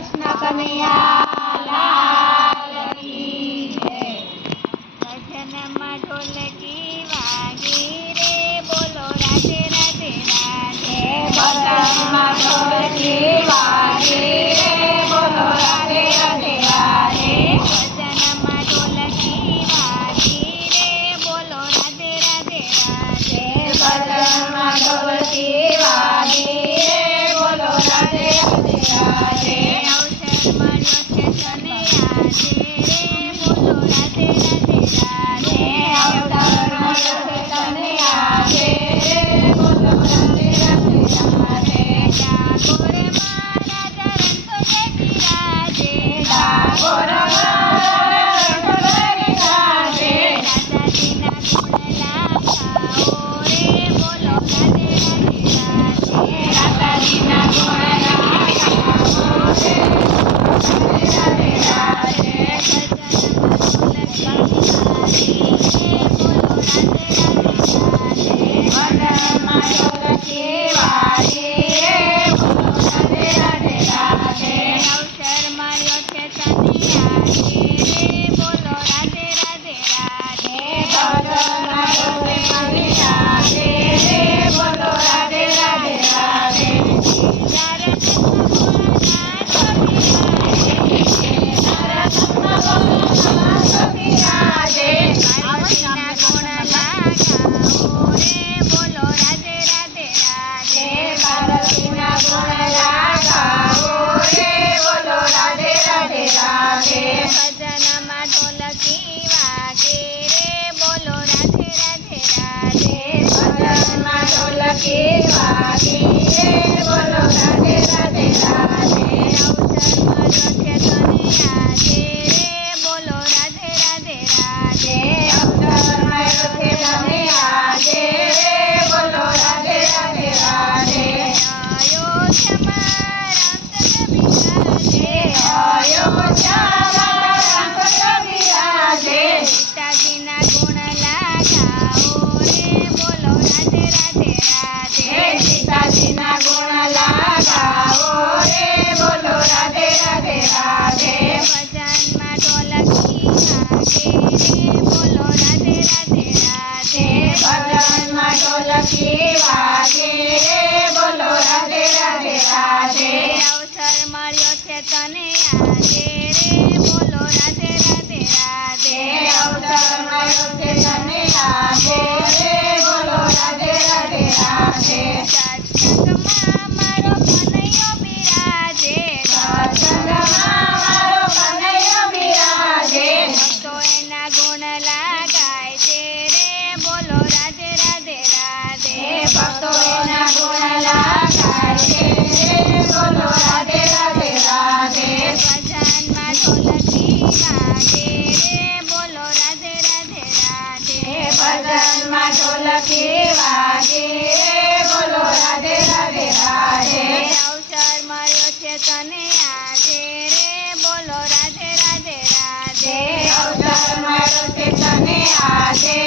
કૃષ્ણ કનૈયા લાલ કી જય। ભજનમાં ઢોલકી વાગી રે બોલો રાધે રાધે રાધે। ભજનમાં ઢોલકી વાગી રે બોલો રાધે રાધે રાધે। ભજનમાં ઢોલકી વાગી રે બોલો રાધે રાધે રાધે। ભજનમાં ઢોલકી વાગી રે બોલો રાધે રાધે રાધે। અવસર મળ્યો છે તને આજે રે બોલો રાધે રાધે રાધે। અવસર મળ્યો છે તને આજે રે બોલો રાધે રાધે રાધે। ડાકોરમાં રાજા રણછોડે બિરાજે। ડાકોરમાં રણછોડે બિરાજે। રાધાજીના ગુણ ગાઓ રે બોલો રાધે રાધે રાધે। રાધાજીના ગુણ ગાઓ રે રાધે રાધે રાધે। ભજનમાં ઢોલકી વાગી રે બોલો રાધે રાધે રાધે। અવસર મળ્યો છે તને આજે રે બોલો રાધે રાધે રાધે। ભજનમાં ઢોલકી વાગે રે બોલો રાધે રાધે રાધે। પાર્વતીના ગુણ ગાઓ રે બોલો રાધે રાધે રાધે। પાર્વતીના ગુણ ગાઓ રે બોલો રાધે રાધે રાધે। ભજનમાં ઢોલકી વાગે રે બોલો રાધે રાધે રાધે। ભજનમાં ઢોલકી વાગી રે બોલો રાધે રાધે રાધે। અવસર મળ્યો છે તને આજે રે બોલો રાધે રાધે રાધે। અવસર મળ્યો છે તને આજે રે બોલો રાધે રાધે રાધે। અયોધ્યામાં રામચંદ્ર બિરાજે। અયોધ્યામાં રામચંદ્ર બિરાજે। સીતાજીના ગુણ ગાઓ રે બોલો રાધે રાધે રાધે। સીતાજીના ગુણ ગાઓ રે બોલો રાધે રાધે રાધે। ભજનમાં ઢોલકી વાગે રે બોલો રાધે રાધે રાધે। ભજનમાં ઢોલકી વાગે રે બોલો રાધે રાધે રાધે। અવસર મળ્યો છે તને આજે રે બોલો રાધે રાધે રાધે। અવસર મળ્યો છે તને આજે રે બોલો રાધે રાધે રાધે। સત્સંગમાં મારો કનૈયો બિરાજે। સત્સંગમાં મારો કનૈયો બિરાજે। ભક્તો એના ગુણ ગાય છે રે બોલો રાધે રાધે રાધે। ભક્તો એના ગુણ ગાય છે રે બોલો રાધે રાધે રાધે। ભજનમાં ઢોલકી વાગે રે બોલો રાધે રાધે રાધે। ભજનમાં ઢોલકી વાગે રે બોલો રાધે રાધે રાધે। અવસર મળ્યો છે તને આજે રે બોલો રાધે રાધે રાધે। અવસર મળ્યો છે તને આજે